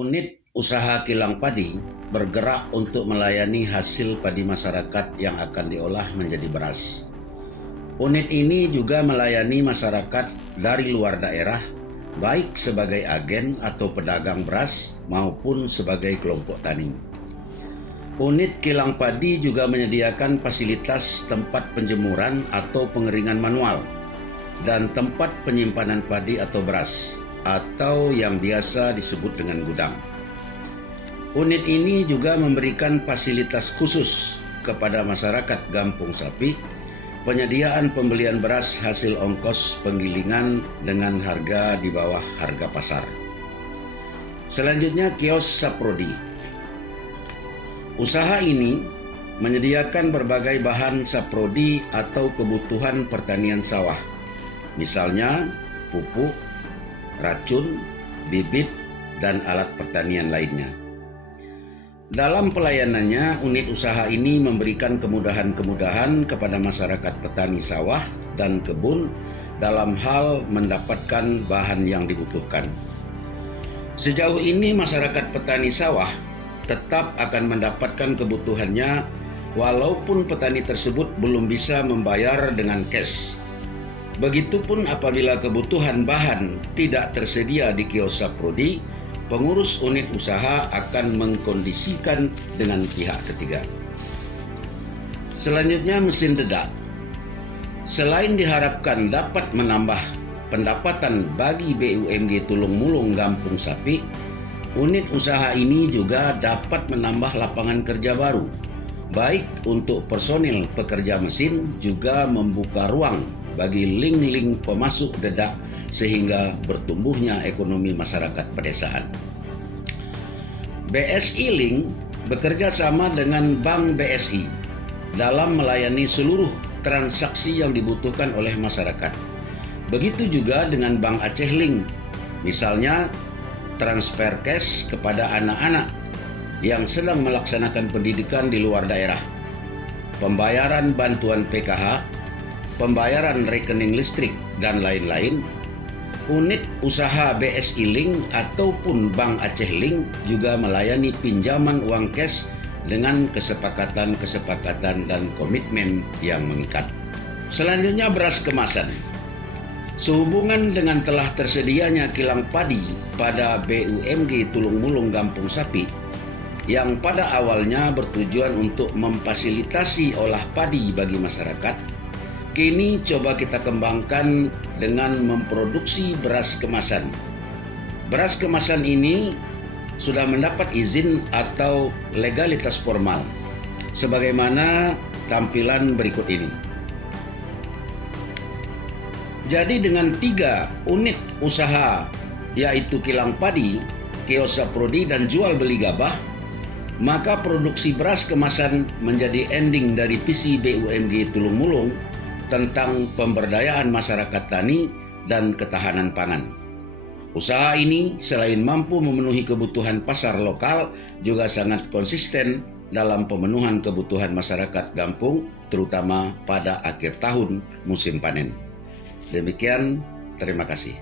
Unit usaha kilang padi bergerak untuk melayani hasil padi masyarakat yang akan diolah menjadi beras. Unit ini juga melayani masyarakat dari luar daerah, baik sebagai agen atau pedagang beras maupun sebagai kelompok tani. Unit kilang padi juga menyediakan fasilitas tempat penjemuran atau pengeringan manual dan tempat penyimpanan padi atau beras, atau yang biasa disebut dengan gudang. Unit ini juga memberikan fasilitas khusus kepada masyarakat Gampung Sapi, penyediaan pembelian beras hasil ongkos penggilingan dengan harga di bawah harga pasar. Selanjutnya, kios Saprodi. Usaha ini menyediakan berbagai bahan saprodi atau kebutuhan pertanian sawah, misalnya pupuk, racun, bibit, dan alat pertanian lainnya. Dalam pelayanannya, unit usaha ini memberikan kemudahan-kemudahan kepada masyarakat petani sawah dan kebun dalam hal mendapatkan bahan yang dibutuhkan. Sejauh ini masyarakat petani sawah tetap akan mendapatkan kebutuhannya walaupun petani tersebut belum bisa membayar dengan cash. Begitupun apabila kebutuhan bahan tidak tersedia di kios Saprodi, pengurus unit usaha akan mengkondisikan dengan pihak ketiga. Selanjutnya, mesin dedak. Selain diharapkan dapat menambah pendapatan bagi BUMG Tulung Mulung Gampung Sapi, unit usaha ini juga dapat menambah lapangan kerja baru, baik untuk personil pekerja mesin, juga membuka ruang bagi link-link pemasok dedak sehingga bertumbuhnya ekonomi masyarakat pedesaan. BSI Link bekerja sama dengan Bank BSI dalam melayani seluruh transaksi yang dibutuhkan oleh masyarakat. Begitu juga dengan Bank Aceh Link, misalnya transfer cash kepada anak-anak yang sedang melaksanakan pendidikan di luar daerah, pembayaran bantuan PKH, pembayaran rekening listrik, dan lain-lain. Unit usaha BSI Link ataupun Bank Aceh Link juga melayani pinjaman uang cash dengan kesepakatan-kesepakatan dan komitmen yang mengikat. Selanjutnya, beras kemasan. Sehubungan dengan telah tersedianya kilang padi pada BUMG Tulung Mulung Gampung Sapi, yang pada awalnya bertujuan untuk memfasilitasi olah padi bagi masyarakat, kini coba kita kembangkan dengan memproduksi beras kemasan. Beras kemasan ini sudah mendapat izin atau legalitas formal, sebagaimana tampilan berikut ini. Jadi dengan 3 unit usaha, yaitu kilang padi, kios Saprodi, dan jual beli gabah, maka produksi beras kemasan menjadi ending dari visi BUMG Tulung Mulung tentang pemberdayaan masyarakat tani dan ketahanan pangan. Usaha ini selain mampu memenuhi kebutuhan pasar lokal, juga sangat konsisten dalam pemenuhan kebutuhan masyarakat Gampung, terutama pada akhir tahun musim panen. Demikian, terima kasih.